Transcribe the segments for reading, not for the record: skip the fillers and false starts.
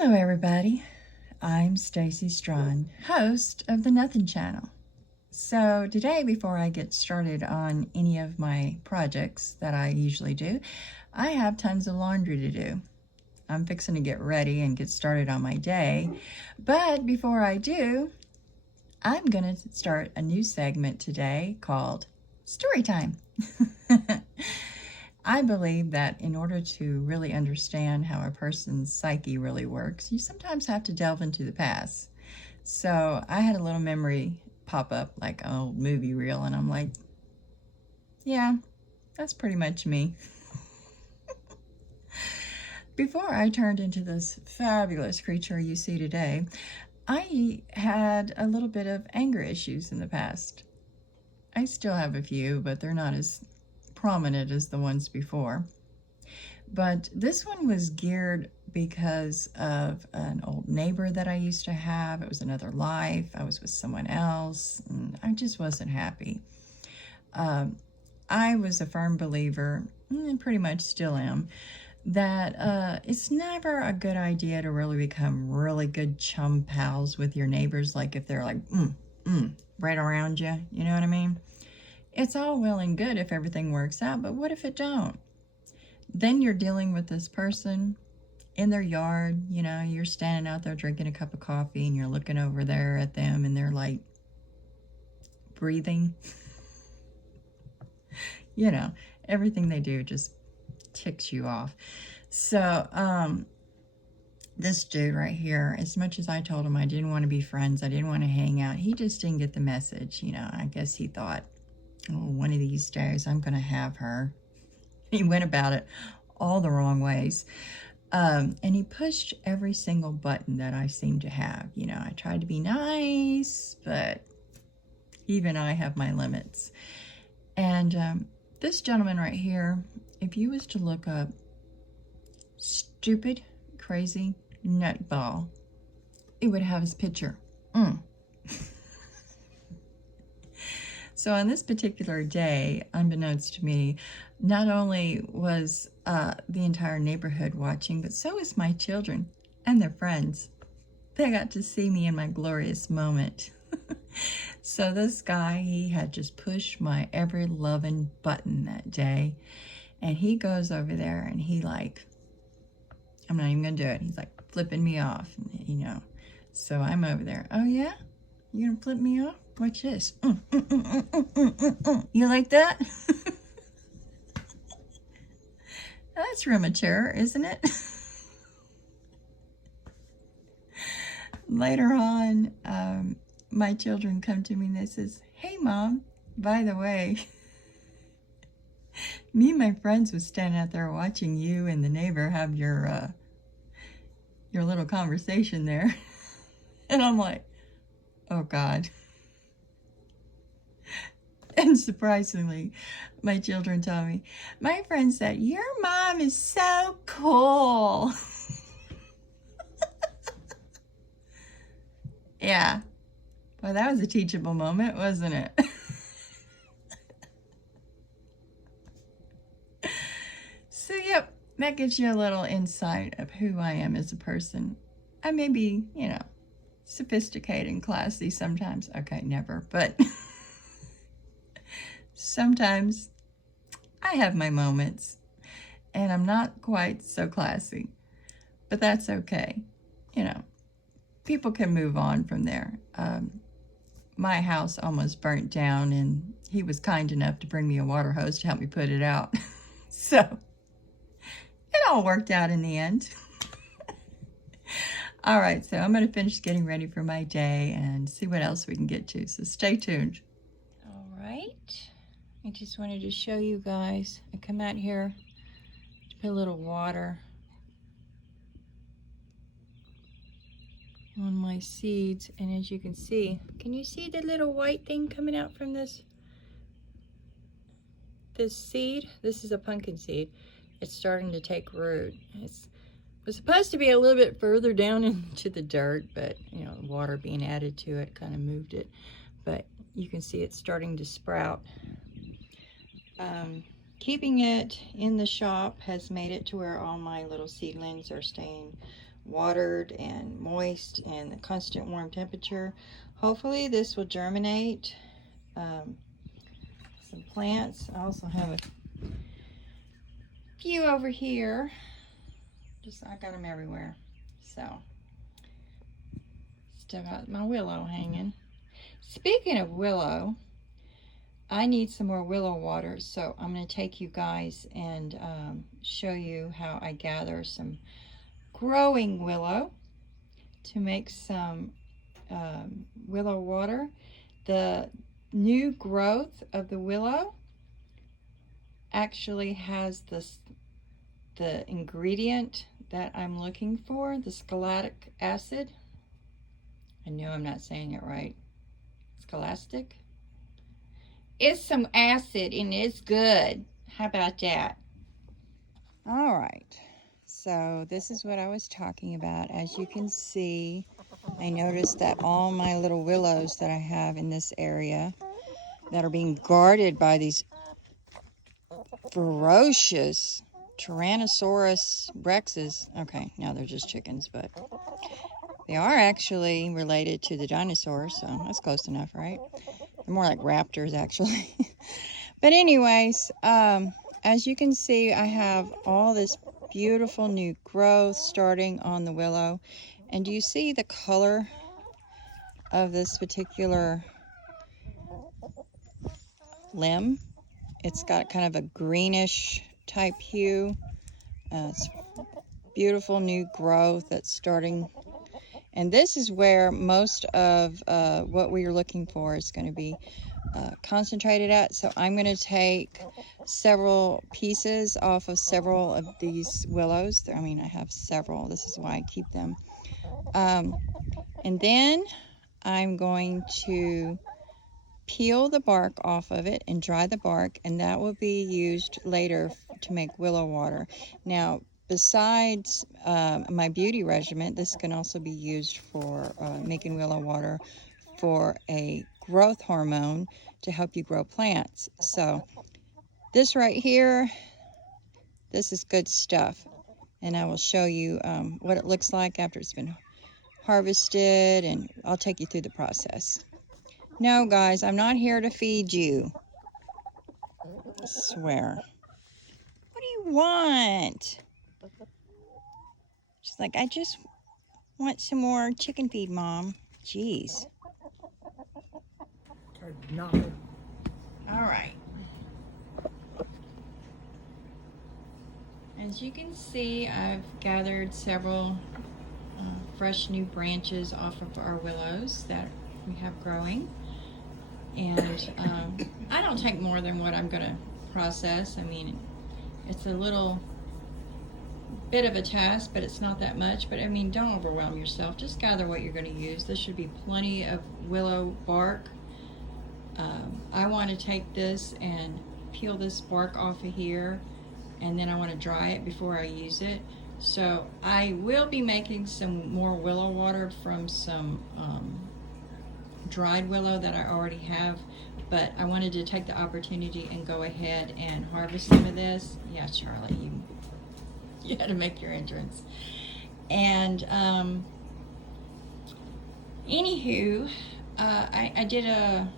Hello everybody, I'm Stacy Strawn, host of the Nothing Channel. So today, before I get started on any of my projects that I usually do, I have tons of laundry to do. I'm fixing to get ready and get started on my day, but before I do, I'm going to start a new segment today called Story Time. I believe that in order to really understand how a person's psyche really works, you sometimes have to delve into the past. So I had a little memory pop up like an old movie reel, and I'm like, yeah, that's pretty much me. Before I turned into this fabulous creature you see today, I had a little bit of anger issues in the past. I still have a few, but they're not as prominent as the ones before. But this one was geared because of an old neighbor that I used to have. It was another life. I was with someone else, and I just wasn't happy. I was a firm believer, and pretty much still am, that it's never a good idea to really become really good chum pals with your neighbors, like if they're like, right around you, you know what I mean? It's all well and good if everything works out, but what if it don't? Then you're dealing with this person in their yard, you know, you're standing out there drinking a cup of coffee and you're looking over there at them and they're like breathing. You know, everything they do just ticks you off. So, this dude right here, as much as I told him I didn't want to be friends, I didn't want to hang out, he just didn't get the message, you know. I guess he thought, oh, one of these days I'm going to have her. He went about it all the wrong ways. And he pushed every single button that I seem to have. You know, I tried to be nice, but even I have my limits. And this gentleman right here, if you was to look up stupid, crazy nutball, it would have his picture. So on this particular day, unbeknownst to me, not only was the entire neighborhood watching, but so was my children and their friends. They got to see me in my glorious moment. So this guy, he had just pushed my every loving button that day. And he goes over there and he like, I'm not even gonna do it. He's like flipping me off, you know. So I'm over there, oh yeah? You gonna flip me off? Watch this. You like that? That's real mature, isn't it? Later on, my children come to me and they says, hey Mom, by the way, me and my friends was standing out there watching you and the neighbor have your little conversation there. And I'm like, oh God. And surprisingly, my children tell me, my friend said, your mom is so cool. Yeah. Well, that was a teachable moment, wasn't it? So, yep, that gives you a little insight of who I am as a person. I may be, you know, sophisticated and classy sometimes. Okay, never, but sometimes I have my moments and I'm not quite so classy, but that's okay. You know, people can move on from there. My house almost burnt down and he was kind enough to bring me a water hose to help me put it out. So it all worked out in the end. All right, so I'm going to finish getting ready for my day and see what else we can get to. So stay tuned. All right. I just wanted to show you guys. I come out here to put a little water on my seeds. And as you can you see the little white thing coming out from this seed? This is a pumpkin seed. It's starting to take root. It was supposed to be a little bit further down into the dirt, but you know, water being added to it kind of moved it. But you can see it's starting to sprout. keeping it in the shop has made it to where all my little seedlings are staying watered and moist and the constant warm temperature. Hopefully this will germinate some plants. I also have a few over here. I got them everywhere. So still got my willow hanging. Speaking of willow, I need some more willow water, so I'm going to take you guys and show you how I gather some growing willow to make some willow water. The new growth of the willow actually has the ingredient that I'm looking for, the scalatic acid. I know I'm not saying it right. Scholastic? It's some acid and it's good. How about that? All right. So this is what I was talking about. As you can see, I noticed that all my little willows that I have in this area that are being guarded by these ferocious Tyrannosaurus rexes. Okay, now they're just chickens, but they are actually related to the dinosaurs, so that's close enough, right? They're more like raptors, actually. But anyways, as you can see, I have all this beautiful new growth starting on the willow. And do you see the color of this particular limb? It's got kind of a greenish type hue. It's beautiful new growth that's starting. And this is where most of what we are looking for is going to be concentrated at. So I'm going to take several pieces off of several of these willows. I mean, I have several. This is why I keep them. And then I'm going to peel the bark off of it and dry the bark, and that will be used later to make willow water. Now, besides my beauty regimen, this can also be used for making willow water for a growth hormone to help you grow plants. So this right here, this is good stuff. And I will show you what it looks like after it's been harvested, and I'll take you through the process. No, guys, I'm not here to feed you. I swear. What do you want? She's like, I just want some more chicken feed, Mom. Jeez. All right. As you can see, I've gathered several fresh new branches off of our willows that we have growing. And I don't take more than what I'm going to process. I mean, it's a little bit of a task, but it's not that much. But I mean, don't overwhelm yourself. Just gather what you're going to use. There should be plenty of willow bark. I want to take this and peel this bark off of here, and then I want to dry it before I use it. So I will be making some more willow water from some dried willow that I already have, but I wanted to take the opportunity and go ahead and harvest some of this. Yeah, Charlie, you had to make your entrance. And anywho, I did a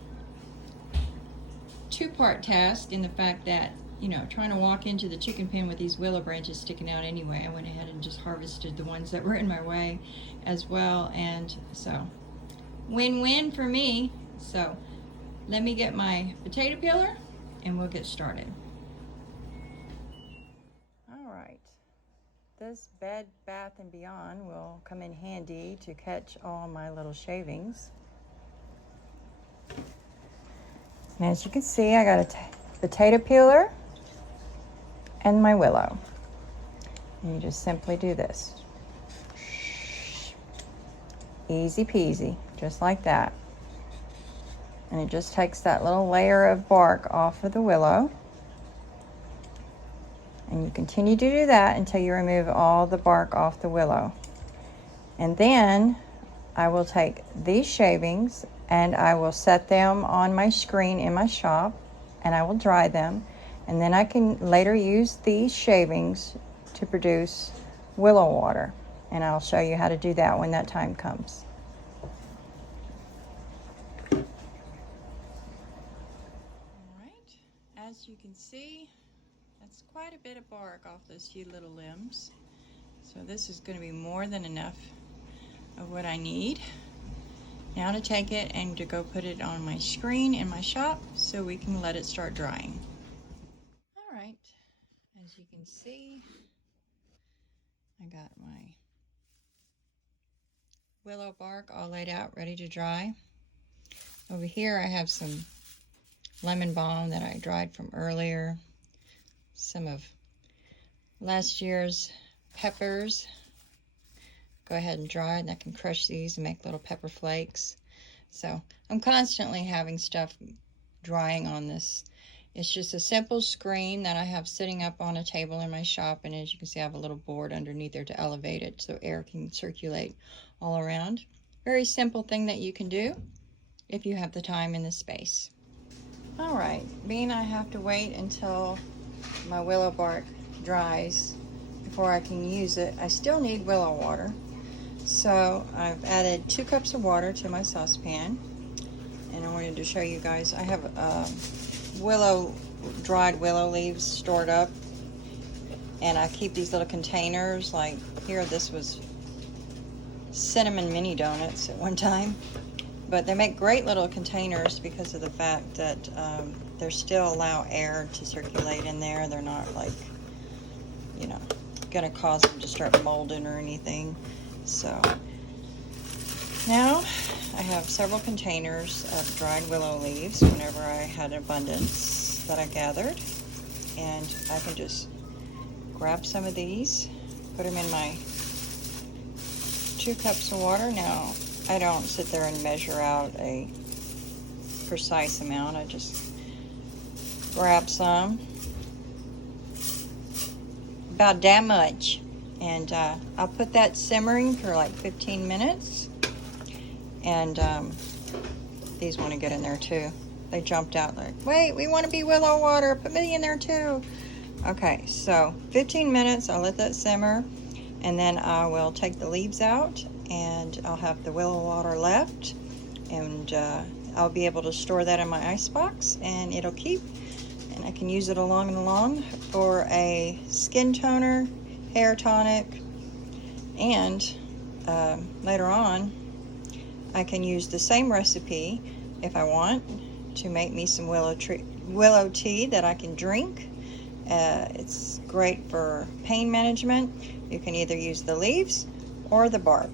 two-part task in the fact that, you know, trying to walk into the chicken pen with these willow branches sticking out anyway, I went ahead and just harvested the ones that were in my way as well. And so win-win for me. So let me get my potato peeler and we'll get started. All right, this Bed Bath & Beyond will come in handy to catch all my little shavings. And as you can see, I got a potato peeler and my willow. And you just simply do this. Easy peasy, just like that. And it just takes that little layer of bark off of the willow. And you continue to do that until you remove all the bark off the willow. And then I will take these shavings and I will set them on my screen in my shop, and I will dry them. And then I can later use these shavings to produce willow water. And I'll show you how to do that when that time comes. All right, as you can see, that's quite a bit of bark off those few little limbs. So this is going to be more than enough of what I need. Now to take it and to go put it on my screen in my shop so we can let it start drying. All right, as you can see, I got my willow bark all laid out, ready to dry. Over here I have some lemon balm that I dried from earlier, some of last year's peppers. Go ahead and dry, and I can crush these and make little pepper flakes. So I'm constantly having stuff drying on this. It's just a simple screen that I have sitting up on a table in my shop, and as you can see I have a little board underneath there to elevate it so air can circulate all around. Very simple thing that you can do if you have the time and the space. All right, being I have to wait until my willow bark dries before I can use it, I still need willow water. So I've added 2 cups of water to my saucepan, and I wanted to show you guys. I have dried willow leaves stored up, and I keep these little containers. Like here, this was cinnamon mini donuts at one time, but they make great little containers because of the fact that they still allow air to circulate in there. They're not like, you know, gonna cause them to start molding or anything. So now I have several containers of dried willow leaves whenever I had abundance that I gathered, and I can just grab some of these, put them in my 2 cups of water. Now I don't sit there and measure out a precise amount. I just grab some, about that much. And I'll put that simmering for like 15 minutes. And these want to get in there too. They jumped out like, wait, we want to be willow water. Put me in there too. Okay, so 15 minutes, I'll let that simmer. And then I will take the leaves out, and I'll have the willow water left. And I'll be able to store that in my ice box, and it'll keep. And I can use it along and along for a skin toner, hair tonic, and later on I can use the same recipe if I want to make me some willow tea that I can drink. It's great for pain management. You can either use the leaves or the bark.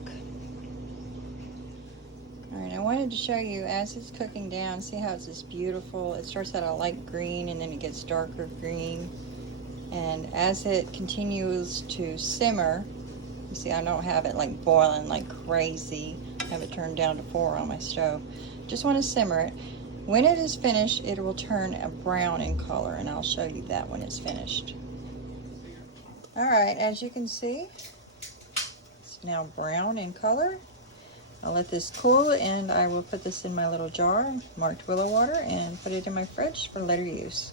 Alright, I wanted to show you as it's cooking down. See how it's just beautiful. It starts out a light green and then it gets darker green. And as it continues to simmer, you see I don't have it like boiling like crazy. I have it turned down to 4 on my stove. Just want to simmer it. When it is finished, it will turn a brown in color, and I'll show you that when it's finished. Alright, as you can see, it's now brown in color. I'll let this cool, and I will put this in my little jar marked willow water and put it in my fridge for later use.